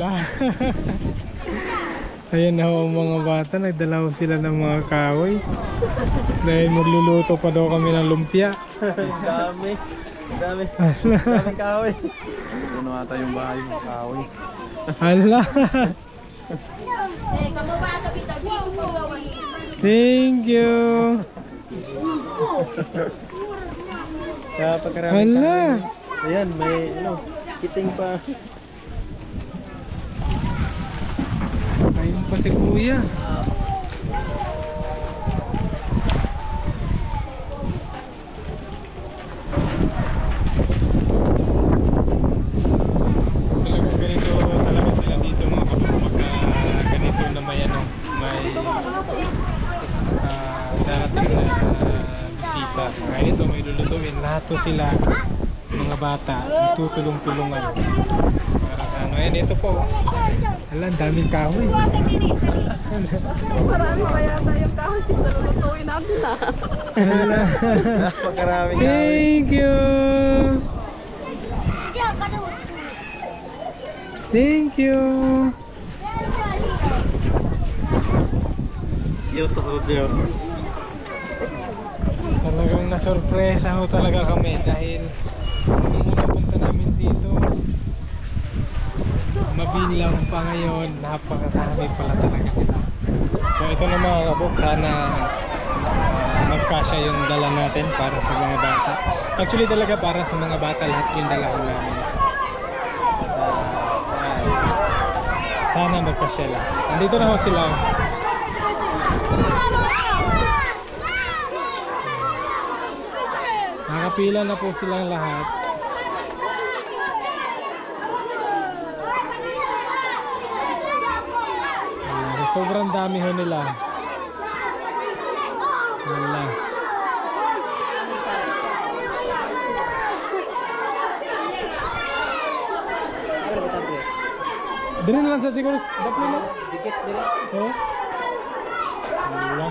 Hala. Ayan na ho mga bata, nagdala ho sila ng mga kahoy. Dahil magluluto pa daw kami ng lumpia. Dami. Daming kahoy. Ano ata yung bahay ng kahoy. Hala. Thank you. Kaya pagkarami Hala. kahoy. Ayan, may kiting pa. Ayun pa si kuya. Talagang ganito talaga sila dito mga kapatid. Pagka ganito na may darating na bisita. Ganito may lulutuin. Lahat to sila mga bata tutulong-tulungan. Para sa ano. Ayan, ito po. Hala, ang daming kahoy. Marami kaya tayong kahoy sa lulutuin natin na. Pagkarami kahoy. Thank you. Thank you. Yoto ko dyan. Talagang nasurpresa ho talaga kami dahil nung una punta namin dito mabilang pa ngayon, napakarami pala talaga nila. So ito na mga kabuk, sana magkasya yung dala natin para sa mga bata. Actually talaga para sa mga bata lahat yung dala namin. At, sana magkasya lang. Nandito na ho sila. Nakapila na po silang lahat. Sobrang dami ho nila. Wala. Dili na lang sa siguro. Dapli na. Dikit nila. Oh. Wala.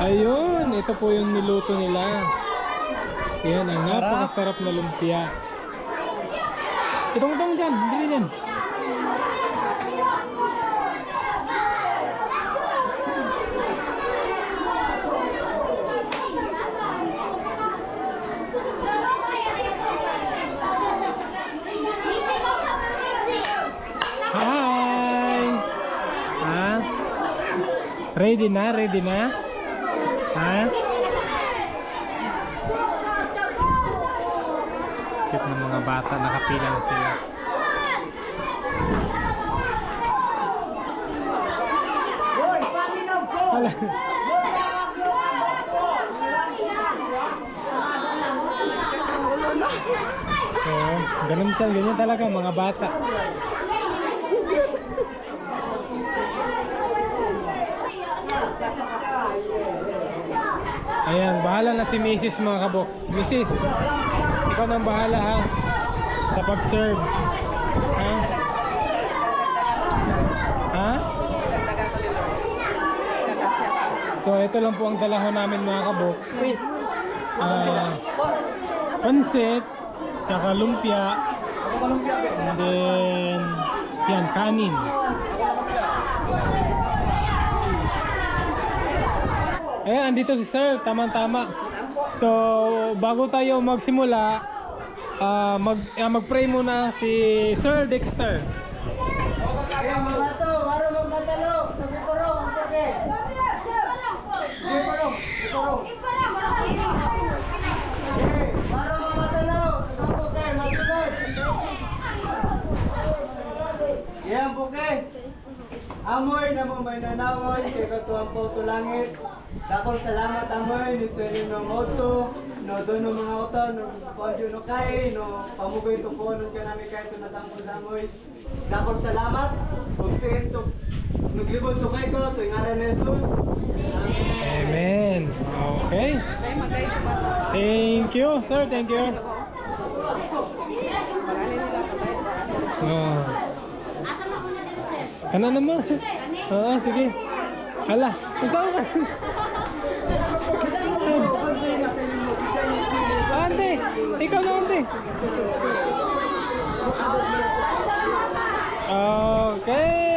Ayun, ito po yung niluto nila. Yan, ang napakasarap na lumpia. Itong dyan, hindi dyan. Hi! Ha? Ready na? Ready na? Ha? Cute ng mga bata, nakapila na sila. Hala. So, ganyan talaga mga bata. Ayan, bahala na si Mrs. mga kabox. Mrs. Ikaw nang bahala ha sa pag-serve. Ha? Ha? So ito lang po ang dalaho namin mga kabox. Pansit, tsaka lumpia, and then yan, kanin. Ayan, andito si Sir, tama-tama. So, bago tayo magsimula, mag-pray muna si Sir Dexter. Yan po kay amoy na mo may nanawon kay katuang po to langit. Dakol salamat amoy ni Sueli no moto no dono mga uton no ponjo no kay no pamugoy to po nun kanami kay to natangkod amoy. Dakol salamat ug sin to naglibot to kay ko to ngaran ni Jesus. Amen. Okay. Thank you, sir. Thank you. Oh. Kana naman. Oo, sige. Hala, saan ka? Ikaw na, ate. Okay.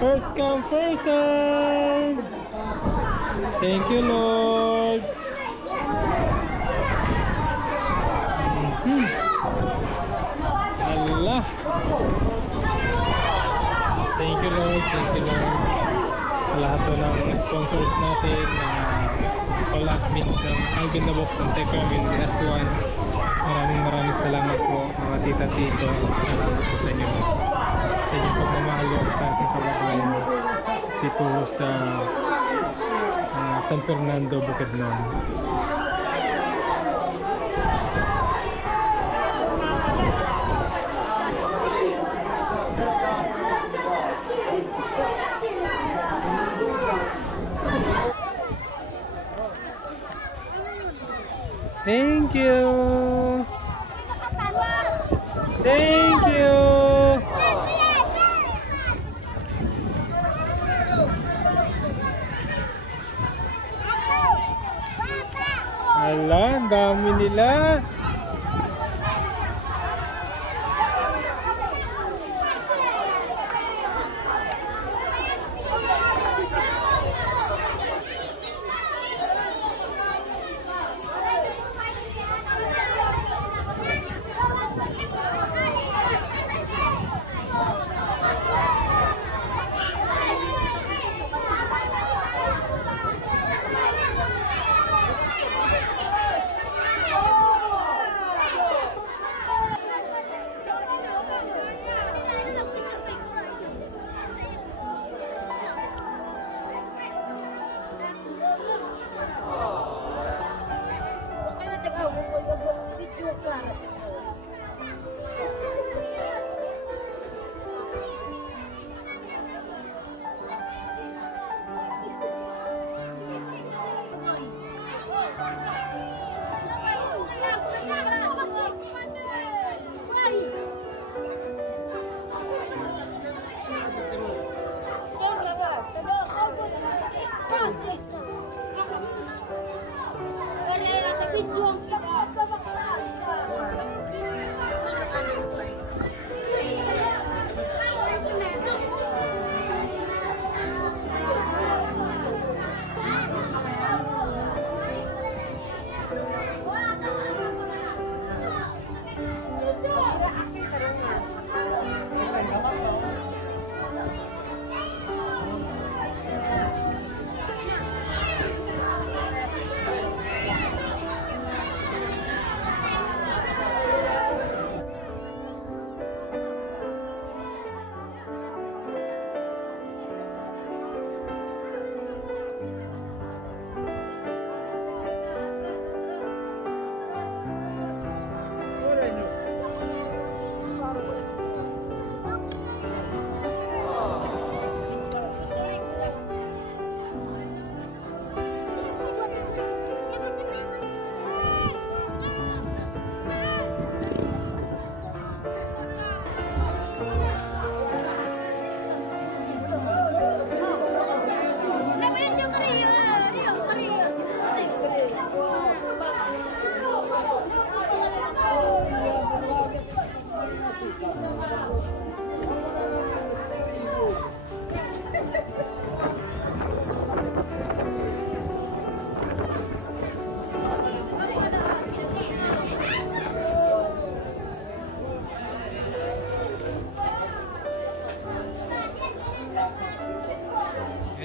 First come, first serve. Thank you, Lord. Allah. Thank you, Lord. Thank you, Lord. Sa lahat po ng sponsors natin na wala means ng Alvin the Box and Teka in last one. Maraming salamat po mga tita tito. Salamat po sa inyo. Sa inyong pagmamahal sa ating kababayan dito sa San Fernando, Bukidnon. Thank you. Thank you. Ala, ang dami nila.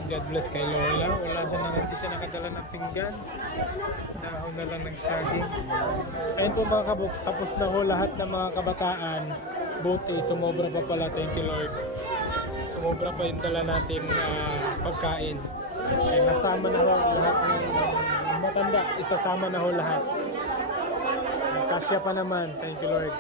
God bless kay Lola. Hindi siya nakadala ng pinggan. Dahon na lang ng saging. Ayun po mga kabuks, tapos na ho lahat ng mga kabataan. Buti, sumobra pa pala. Thank you Lord. Sumobra pa yung dala natin pagkain. Ay nasama na ho lahat ng matanda. Isasama na ho lahat. Kasya pa naman. Thank you Lord.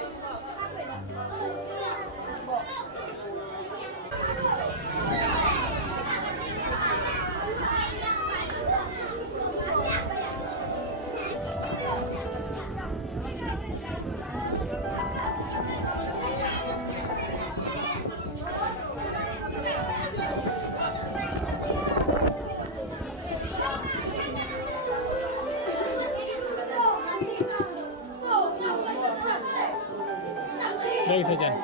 May isa dyan.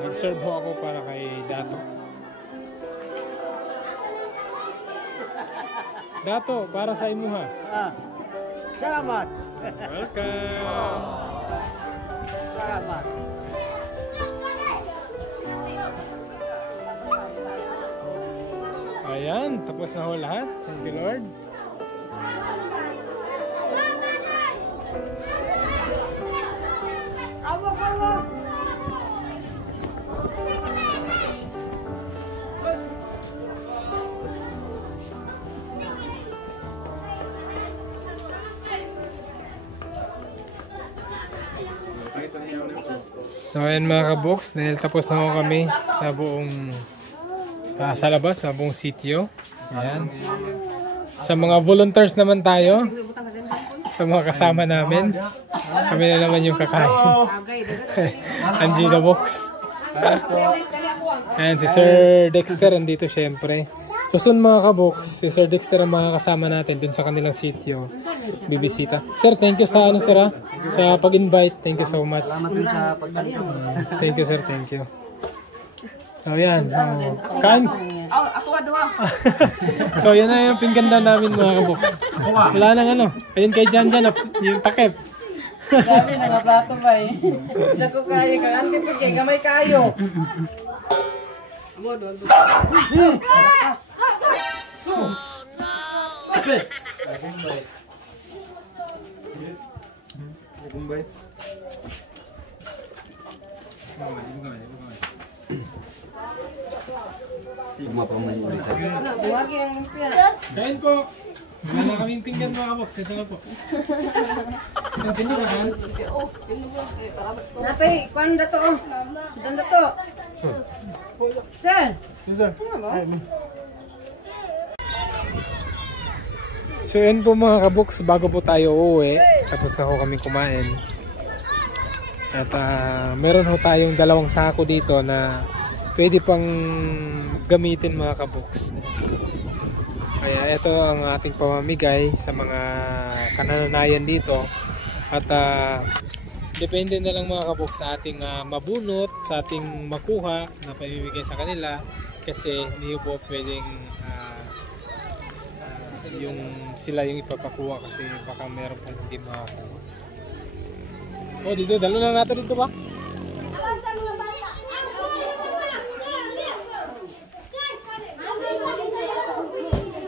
Nag-serve ho ako para kay Dato. Dato, para sa imo ha. Salamat. Welcome. Salamat. Ayan, tapos na ho lahat. Thank you, Lord. Awak. So ayan mga kaboks, dahil tapos na ho kami sa buong sa labas, sa buong sitio. Ayan. Sa mga volunteers naman tayo, sa mga kasama namin, kami na naman yung kakain. Angina Box. Ayan, si Sir Dexter andito syempre. So soon mga kaboks, si Sir Dexter ang mga kasama natin dun sa kanilang sitio. Bibisita. Sir, thank you sa ano sir ha? Sa pag-invite. Thank you so much. Salamat din sa pagtalito. Thank you sir, thank you. So yan. Kain. So yan na yung pingganda namin mga kaboks. Wala nang ano. Ayun kay Jan Jan, yung takip. Sabi, nangaplato ba eh. Hindi ko kaya. Kaganti po kayo. Gamay kayo. Buwagi ang lumpia. Kain po. Wala na kaming pinggan mga kaboks. Ito na po. Ang pinugan. Napay, kuwan na to. Dan na to. Sir. Sir. So yun po mga kaboks, bago po tayo uuwi, tapos na ho kami kumain. At meron ho tayong 2 sako dito na pwede pang gamitin mga kaboks. Kaya ito ang ating pamamigay sa mga kanananayan dito. At depende na lang mga kaboks sa ating mabunot, sa ating makuha na pamimigay sa kanila. Kasi hindi po pwedeng yung sila yung ipapakuha kasi baka meron pang hindi makakuha. Oh, dito, dalo lang natin dito ba?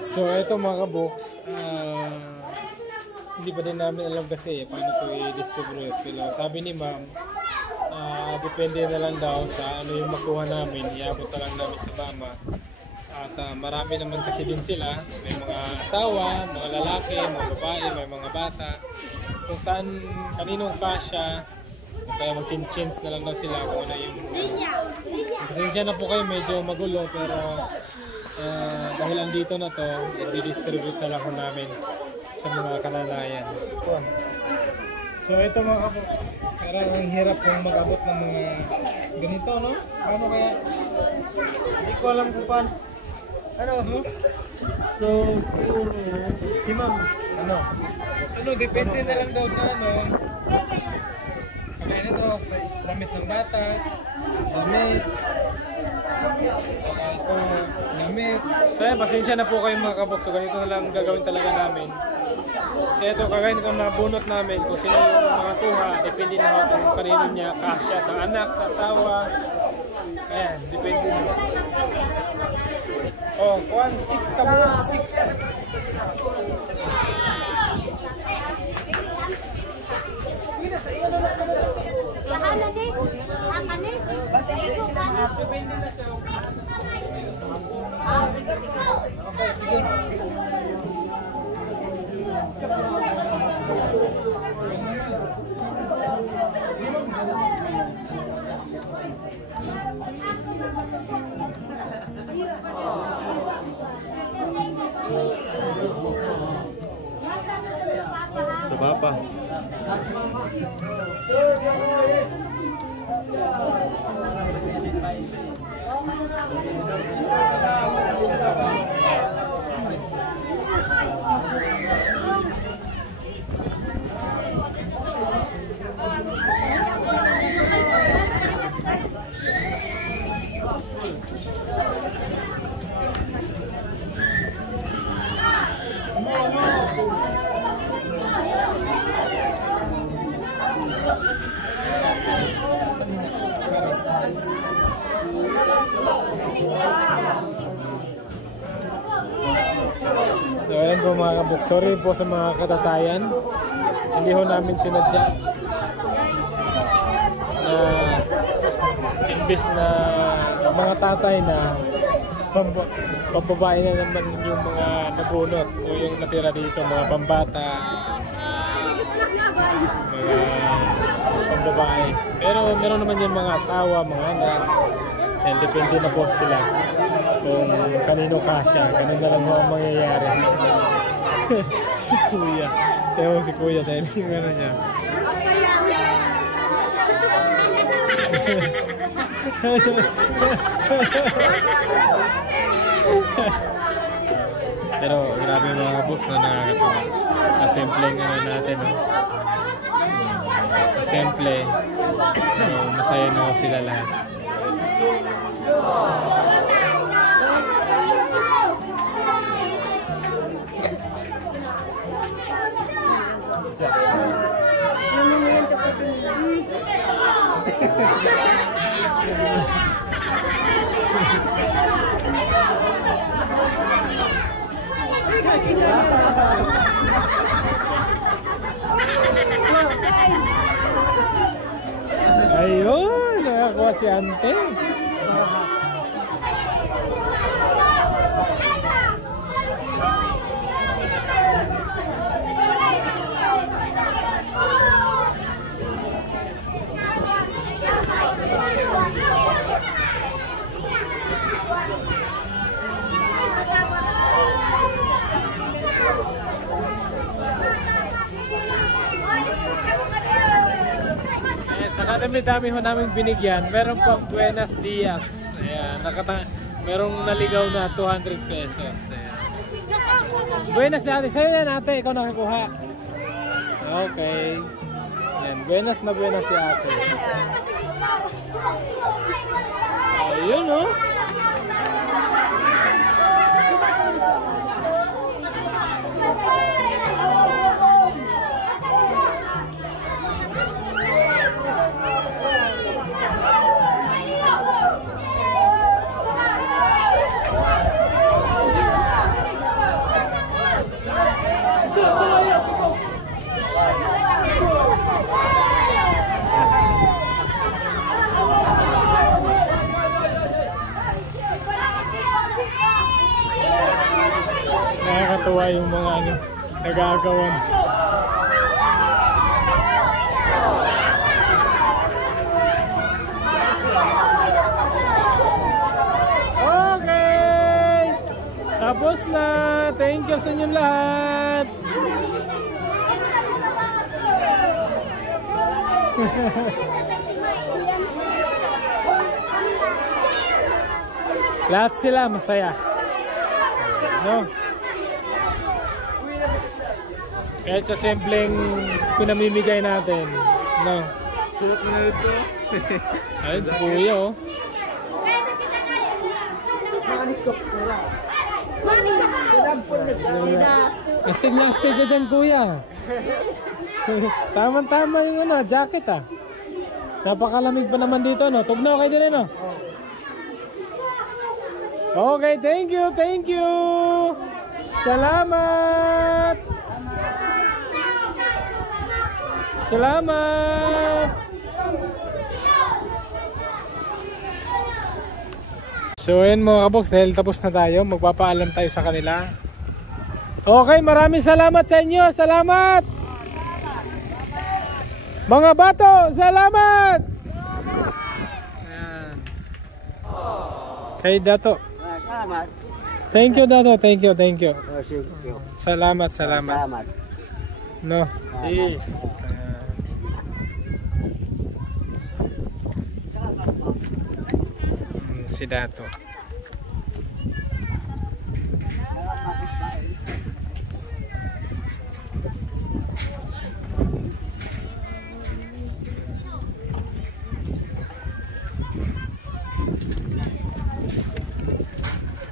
So ito mga kaboks, hindi pa din namin alam kasi paano ito i-distribute. Pero sabi ni ma'am, depende na lang daw sa ano yung makuha namin, iabot na lang namin sa mama. At marami naman kasi din sila, may mga asawa, mga lalaki, mga babae, may mga bata. Kung saan kaninong kasya, kaya mag-change na lang daw sila kung ano yung... Pasensya na po kayo, medyo magulo, pero dahil andito na to, i-distribute na lang ko namin sa mga kananayan. So ito mga kaboks, parang ang hirap kung mag-abot ng mga ganito, no? Paano kaya? Hindi ko alam kung paano. Ano? So, si ma'am, ano? Ano, depende na lang daw sa ano. Kaya nito, sa damit ng bata, damit, saka ito, damit. So yan, pasensya na po kayo mga kaboks. So ganito na lang gagawin talaga namin. Kaya ito, kagaya nito na bunot namin, kung sino yung makakuha, depende na ako kung kanino niya, kasya sa anak, sa asawa. Ayan, depende na. Oh, 1, 6 ka mo, 6. Basta ito sila mga depende na siya. Okay, sige. Sa bapa. Ayan po mga kabuk. Sorry po sa mga katatayan. Hindi ho namin sinadya na imbis na mga tatay na pambabae na naman yung mga nabunot o yung natira dito, mga pambata, mga pambabae. Pero meron naman yung mga asawa, mga anak. And depende na po sila kung kanino kasya. Ganun na lang mo ang mangyayari. Si Kuya. Ewan si Kuya dahil yung ano niya. Pero grabe mga kabooks na nakakatawa. Kasimpleng ano natin. No? Kasimple. Masaya na sila lahat. Ayun, nakakuha si Ante. Saka dami-dami ho namin binigyan. Meron pang Buenos Dias. Ayan, merong naligaw na 200 pesos. Ayan. Buenas ate. Sa'yo yan ate. Ikaw nakakuha. Okay. Ayan. Buenas na buenas si ate. Ayun oh. Nakakatuwa yung mga ano, nag-aagawan. Okay! Tapos na! Thank you sa inyong lahat! Lahat sila masaya. No? Kahit sa simpleng pinamimigay natin. No? Suot mo na ito. Ayun, si Kuya oh. Astig na astig ka dyan Kuya. Tama-tama yung ano, jacket ah. Napakalamig pa naman dito no. Tugnaw kayo din no. Okay, thank you, thank you. Salamat. Salamat. So ayun mga kaboks, dahil tapos na tayo, magpapaalam tayo sa kanila. Okay, maraming salamat sa inyo. Salamat. Mga bato, salamat. Ayan. Kay Dato. Salamat. Thank you Dato, thank you, thank you. Thank you. Salamat, salamat. Salamat. No. Si Dato.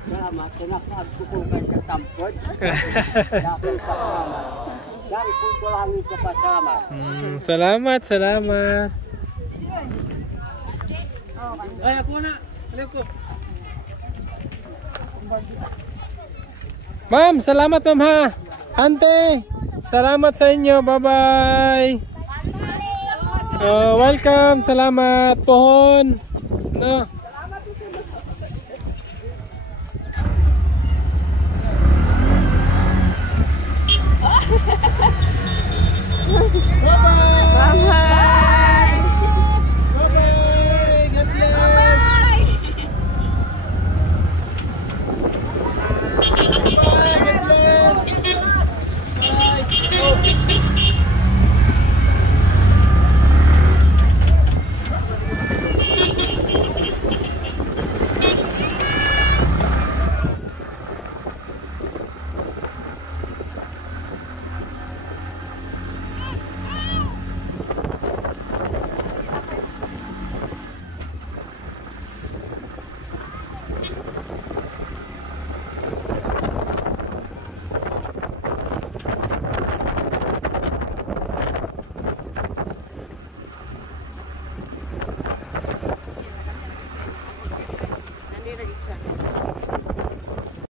Salamat. Nakapagsukukan ka tampod. Dari punto lang ito pa salamat. Salamat, salamat. Ay, ako na. Alam ko. Ma'am, salamat ma'am ha. Ante, salamat sa inyo. Bye-bye. Welcome, salamat. Pohon. No.